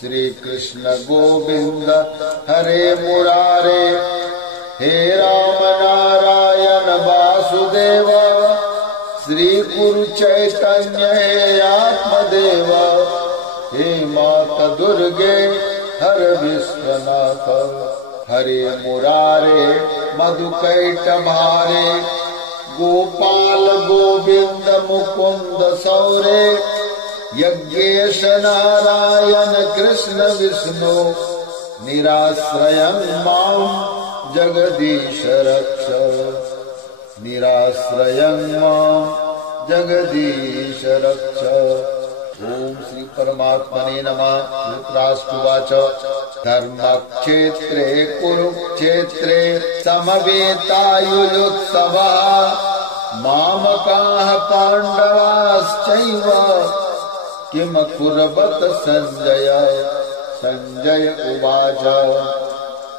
श्री कृष्ण गोविंद हरे मुरारे, हे राम नारायण वासुदेव, श्री गुरु चैतन्य हे आत्मदेव, हे माता दुर्गे हर विश्वनाथ, हरे मुरारे मधुकैटभारे, गोपाल गोविंद मुकुंद सौरे, यज्ञेश नारायण कृष्ण विष्णु, निराश्रयं मां जगदीश रक्ष, निराश्रयं मां जगदीश रक्ष। ओम श्री परमात्मने नमः। धृतराष्ट्रोवाच धर्मक्षेत्रे कुरुक्षेत्रे समवेतायुयुत्सवः, मामकाः पाण्डवाश्चैव किम कुर्वत संजय। संजय उवाच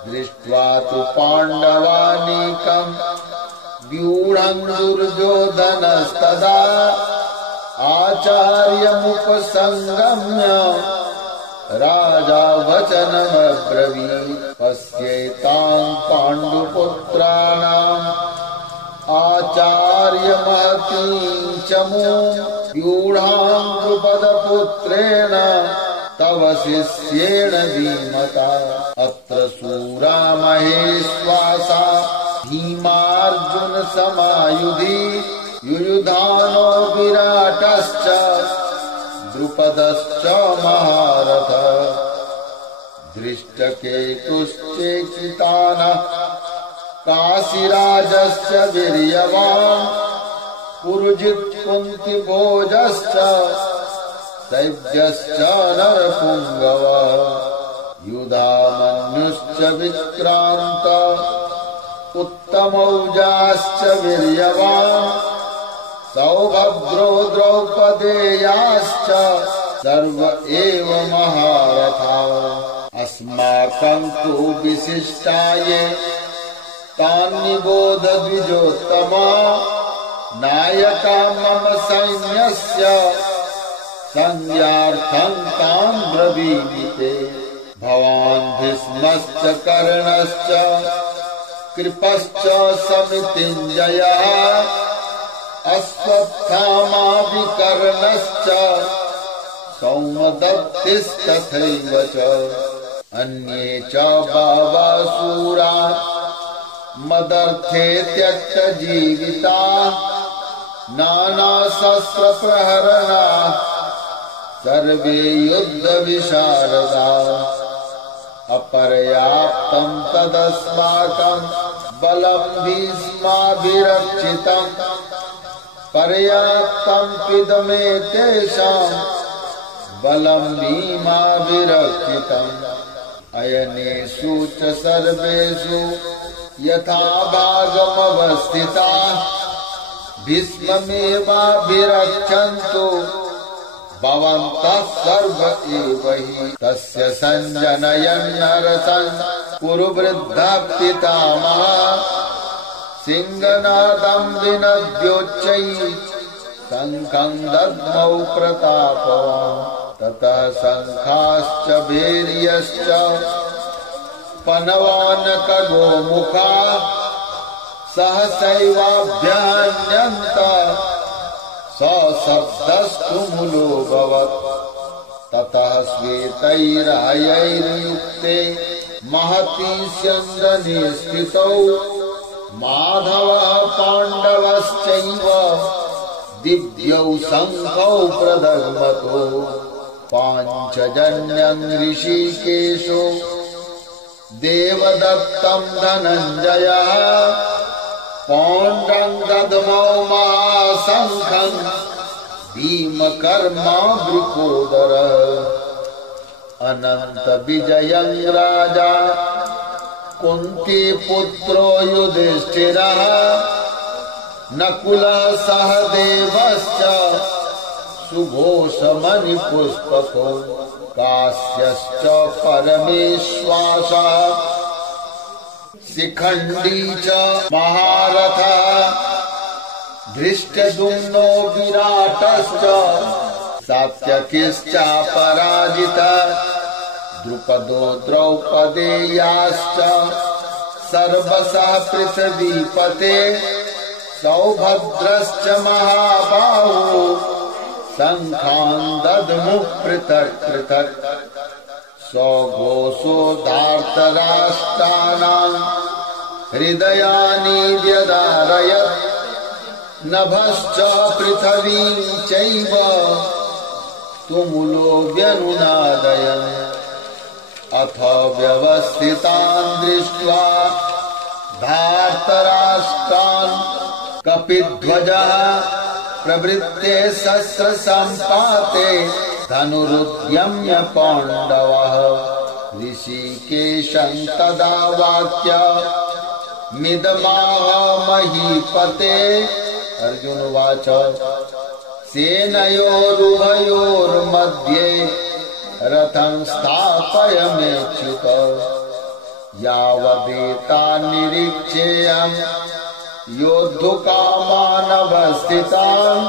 दृष्ट्वा तु पाण्डवानीकम् व्यूढम् दुर्योधनस्तदा, आचार्यमुपसंगम्य राजा वचनमब्रवीत्। पश्येताम् पाण्डुपुत्राणाम् आचार्यमहतीम् च मूम्, व्यूढाम् द्रुपदपुत्रेण तव शिष्येण धीमता। अत्र शूरा महेश्वासा भीमार्जुन समायुधि, युयुधानो विराटश्च द्रुपदश्च महारथ। दृष्टकेतुश्चेकितानः काशीराजश्च वीर्यवान्, पुरुजित् कुन्तिभोजश्च सैव्यश्च नरपुङ्गव, युधामन्युश्च विक्रान्त उत्तमौजाश्च वीर्यवान्, सौभद्रो द्रौपदेयाश्च सर्व एव महारथा। अस्माकं तु विशिष्टाये तान्निबोध द्विजोत्तमा, नायका मम सैन्यस्य संज्ञार्थं तान् ब्रवीमि ते। भवान् भीष्मश्च कर्णश्च कृपश्च समितिञ्जयः, अश्वत्थामा विकर्णश्च सौमदत्तिस्तथैव च। अन्ये च बहवः मदर्थे त्यक्तजीविता, नानाशस्त्रप्रहरणा सर्वे युद्धविशारदा। अपर्याप्तं तदस्माकं बलं भीष्माभिरक्षितम्, पर्याप्तं पिदमेतेषां बलं भीमाभिरक्षितम्। अयनेषु च सर्वेषु यथा भागमवस्थिताः, भीष्ममेवाभिरक्षन्तु भवन्तः सर्व एव हि। तस्य सञ्जनयन् नरसन् कुरु वृद्धः पितामहः, सिंहनादम् विनद्योच्चैः शङ्खं दद्मौ प्रतापवान्। ततः शङ्खाश्च भैर्यश्च पनवानकगोमुखा, सहसैवाभ्यहन्यन्त सशब्दस्तुमुलोऽभवत्। ततः श्वेतैर्हयैर्युक्ते महती स्यन्दने स्थितौ, माधवः पाण्डवश्चैव दिव्यौ शङ्खौ प्रदग्मतो। पाञ्चजन्यम् ऋषिकेशो देवदत्तं धनञ्जयः, पौण्ड्रं दद्मौ महाशङ्खं भीमकर्मा वृकोदरः। अनन्तविजयं राजा कुन्तीपुत्रो युधिष्ठिरः, नकुलः सहदेवश्च सुघोषमणिपुष्पको, काश्यश्च परमेश्वासः शिखण्डी च महारथः, धृष्टद्युम्नो विराटश्च सात्यकिश्चापराजितः, द्रुपदो द्रौपदेयाश्च सर्वशः पृथिवीपते सौभद्रश्च महाबाहो शङ्खान् दद्मुः पृथक् पृथक् सौघोषो धार्तराष्ट्राणाम् हृदयानि व्यदारयत् नभश्च पृथिवीं चैव तुमुलो व्यनुनादयन् अथ व्यवस्थितान् दृष्ट्वा धार्तराष्ट्रान् कपिध्वजः प्रवृत्ते शस्त्रसम्पाते धनुरुद्यम्य पाण्डवः ऋषिकेशं तदा वाक्यमिदमाह महीपते। अर्जुन उवाच सेनयोरुभयोर्मध्ये रथं स्थापयमेच्युत यावदेता निरीक्षेयम् योद्धुकामानवस्थितान्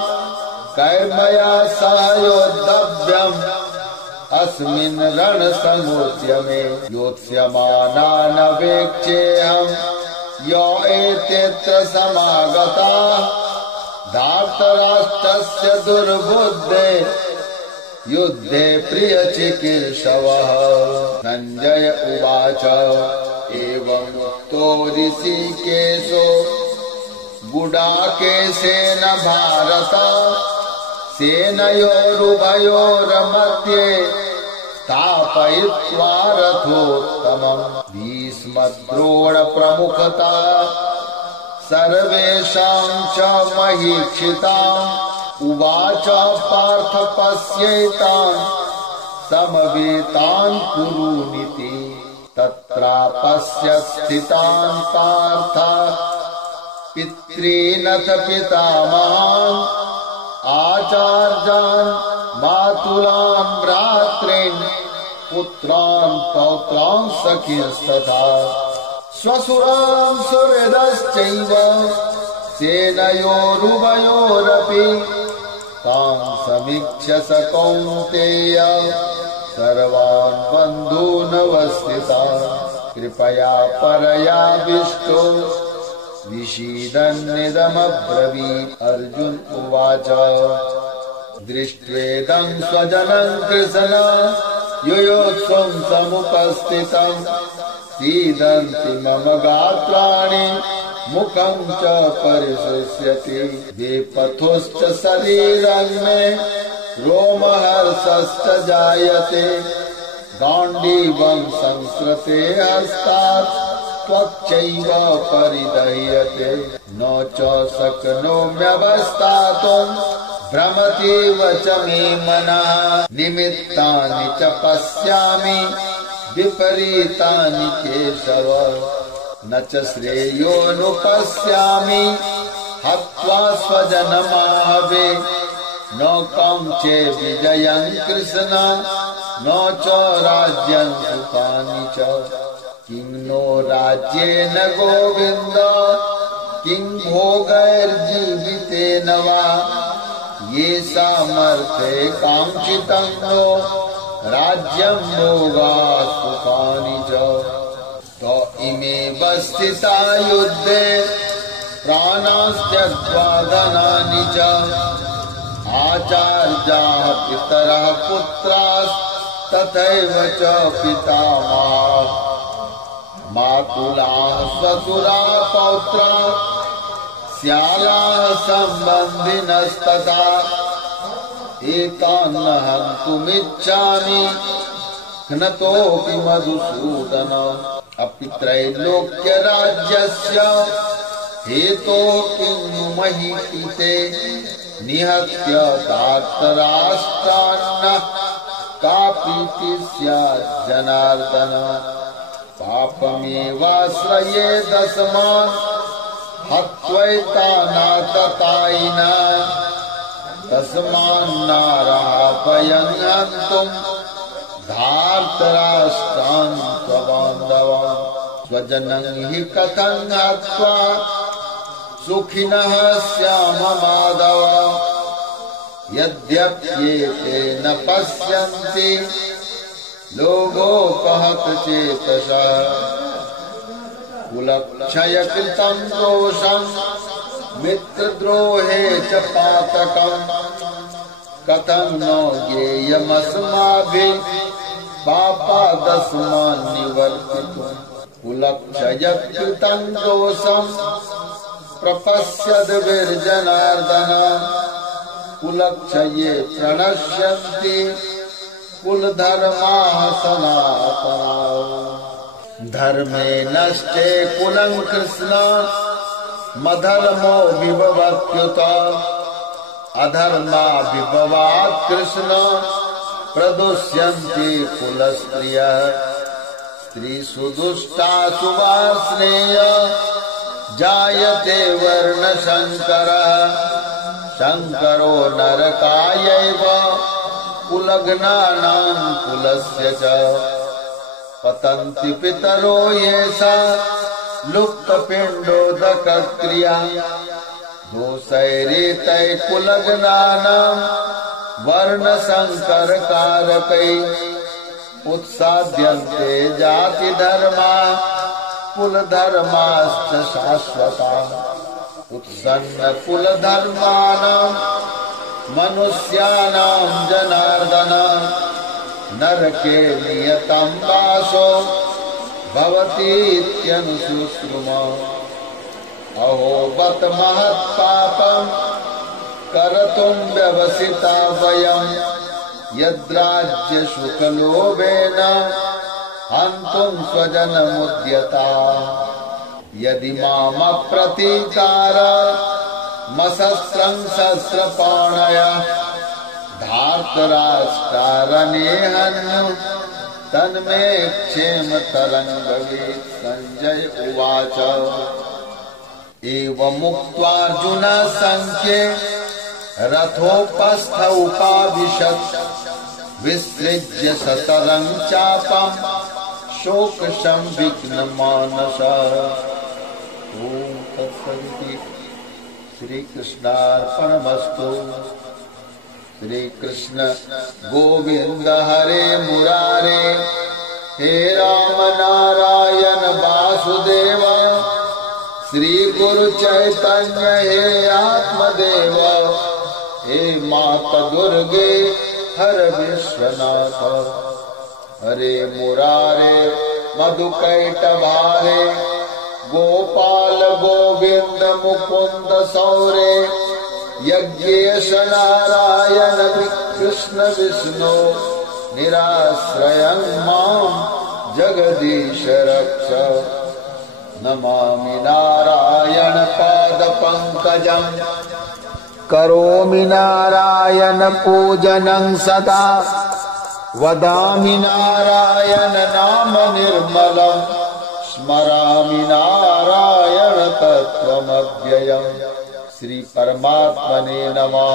कैर्मया सह योद्धव्यम् अस्मिन् रणसमुद्यमे योत्स्यमानानवेक्षेऽहम् यो एतेऽत्र समागताः धार्तराष्ट्रस्य दुर्बुद्धे युद्धे प्रियचिकीर्षवः। सञ्जय उवाच एवमुक्तो ऋषिकेशो गुडाकेशेन भारत सेनयोरुभयोर्मध्ये स्थापयित्वा रथोत्तमम् भीष्मद्रोणप्रमुखता सर्वेषां च महीक्षिताम् उवाच पार्थ पश्येतान् समवेतान् कुरूनिति तत्रापश्य स्थितान् पार्थ पितॄनथ पितामहान् आचार्यान् मातुलान् भ्रातॄन् पुत्रान् पौत्रान् सखींस्तथा श्वशुरान् सुहृदश्चैव सेनयोरुभयोरपि तान् समीक्ष्य स कौन्तेय सर्वान् बन्धूनवस्थितान् कृपया परयाविष्टो विषीदन्निदमब्रवीत्। अर्जुन उवाच दृष्ट्वेदं स्वजनं कृष्ण युयोत्सं समुपस्थितम् सीदन्ति मम गात्राणि मुखं च परिशुष्यति वेपथुश्च शरीरं मे रोमहर्षश्च जायते गाण्डीवं संस्कृते हस्तात् त्वच्चैव परिदह्यते न च शक्नोम्यवस्थातुम् भ्रमतीव च मे मनः निमित्तानि च पश्यामि विपरीतानि केशव न च श्रेयोनुपश्यामि हत्वा स्वजनमाहवे न काञ्चे विजयं कृष्ण न च राज्यं सुखानि च किं नो राज्येन गोविन्द किं भोगैर्जीवितेन वा येषामर्थे काङ्क्षितं नो राज्यं भोगाः सुखानि च त इमेव स्थिता युद्धे प्राणास्त्यक्त्वा धनानि च आचार्याः पितरः पुत्रास्तथैव च पितामहाः मातुलाः श्वशुराः पौत्राः श्यालाः सम्बन्धिनस्तथा एतान् हन्तुमिच्छामि घ्नतोऽपि मधुसूदन अपि त्रैलोक्यराज्यस्य हेतोः किं नु महीकृते निहत्य धार्तराष्ट्रान्नः का प्रीतिः स्यात् जनार्दन पापमेवाश्रये दशमान् हत्वैतानाततायिना तस्मान्नारापयन् हन्तुम् धार्तराष्ट्रान् स्वबान्धवान् स्वजनं हि कथं हत्वा सुखिनः स्याम माधव यद्यप्येते न पश्यन्ति लोभोपहत चेतसः कुलक्षय कृतं दोषं मित्रद्रोहे च पातकम् कथं नो ज्ञेयमस्माभिः पापादस्मान् निवर्तितुम् कुलक्षय कृतं दोषं प्रपश्यद् विर्जनार्दन कुलक्षये प्रणश्यन्ति कुलधर्माः सनातनाः धर्मे नष्टे कुलं कृष्ण मधर्मो विभवत्युत अधर्माभिभवात् कृष्ण प्रदुष्यन्ति कुलस्त्रियः स्त्रीषु दुष्टासु वा स्नेह जायते वर्णशङ्करः शङ्करो नरकायैव कुलघ्नानां कुलस्य च पतन्ति पितरो येषा लुप्तपिण्डोदकक्रिया दोषैरेतैः कुलघ्नानां वर्णशङ्करकारकैः उत्साद्यन्ते जातिधर्मा कुलधर्माश्च शाश्वताः उत्सन्न कुलधर्माणां मनुष्याणां जनार्दन नरके नियतं वासो भवतीत्यनुशुश्रुमा अहो बत महत्पापं कर्तुं व्यवसिता वयं यद्राज्यशुकलोभेन हन्तुं स्वजनमुद्यता यदि मामप्रतीकारमसस्रं सहस्रपाणयः धार्तराष्ट्रारणे हन्युः तन्मे क्षेमतरं भवेत् संजय उवाच एवमुक्त्वार्जुनः संख्ये रथोपस्थ उपाविशत् विसृज्य सतरं चापं शोकसंविघ्नमानसः ॐ तत्सदिति श्रीकृष्णार्पणमस्तु। श्री कृष्ण गोविंद हरे मुरारे हे राम नारायण वासुदेव श्री गुरु चैतन्य हे आत्मदेव हे माता दुर्गे हर विश्वनाथ हरे मुरारे मधुकैटभारे गोपाल गोविंद मुकुंद सौरे यज्ञेश नारायण कृष्ण विष्णु निराश्रयं मां जगदीश रक्ष नमामि नारायण पाद पंकजं करोमि नारायण पूजनं सदा वदामि नारायण नाम निर्मलं स्मरामि नारायण तत्त्वमव्ययम् श्री परमात्मने नमः।